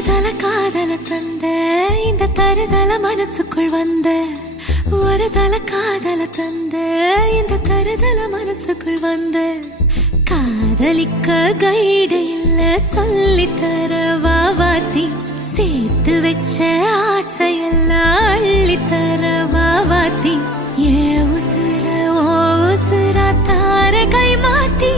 தல காதல தந்த இந்த தருதல மனசுக்குள் வந்த ஒரு தல காதல தந்த இந்த தருதல மனசுக்குள் வந்த காதலிக்க கைடு இல்ல சொல்லி தர வாவாத்தி சேர்த்து வச்ச ஆசையெல்லாம் அள்ளி தர வாவாத்தி ஏ உசுர ஓ உசுரா தார கை மாத்தி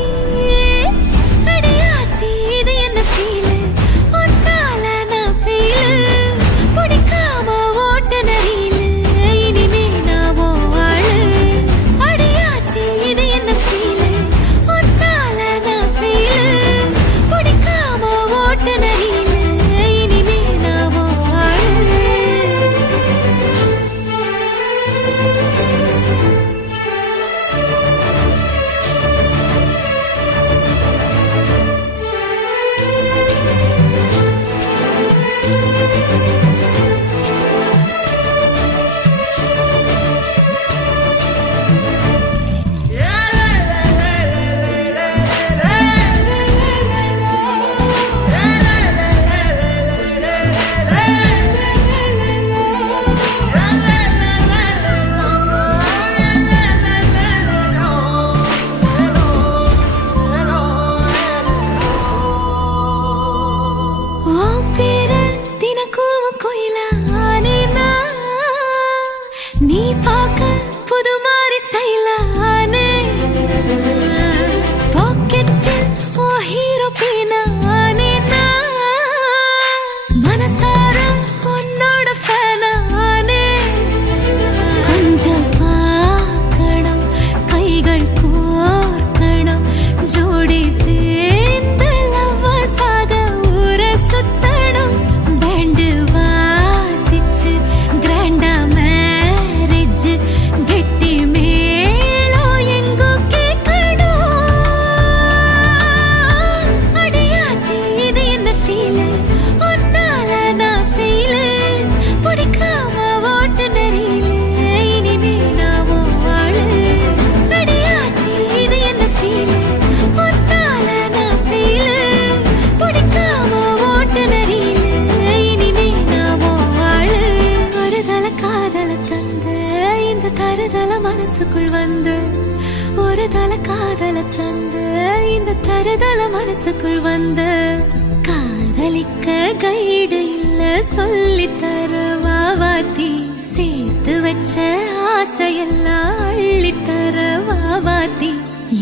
நீ பாக்க புது மாதிரி ஸ்டைலானே பாக்கெட்டில் ஓ ஹீரோ பீனானே மனசார உன்னோட ஃபேனானே கொஞ்சம் பார்க்கணும் கைகள் கோர்க்கணும் ஜோடி சேர்ந்து லவ்வசாத ஊர சுத்தணும் பேண்டு வாசிச்சு கிராண்டா மனசுக்குள் வந்து ஒரு தல காதல தந்த இந்த தருதல மனசுக்குள் வந்து காதலிக்க கைடு இல்ல சொல்லி தர வாவாத்தி சேர்த்து வச்ச ஆசையெல்லாம் அள்ளி தர வாவாத்தி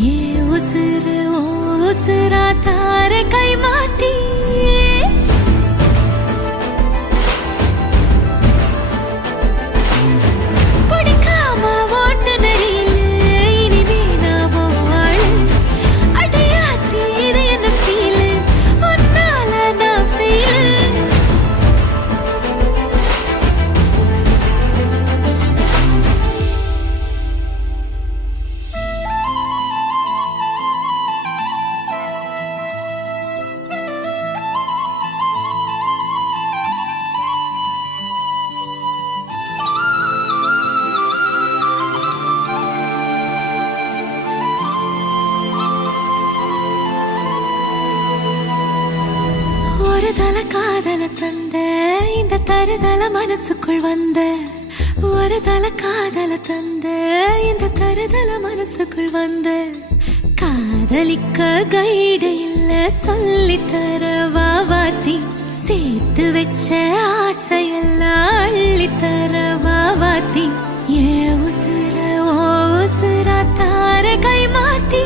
ஏ உசுறு ஓ உசுரா தார கை மாத்தி தல காதல தந்த இந்த தருதல மனசுக்குள் வந்த ஒரு தல காதல தந்த இந்த தருதல மனசுக்குள் வந்த காதலிக்க கைடு இல்ல சொல்லி தர வாவாத்தி சேர்த்து வச்ச ஆசையெல்லாம் அள்ளி தர வாவாத்தி ஏ உசுர ஓ உசுரா தார கை மாத்தி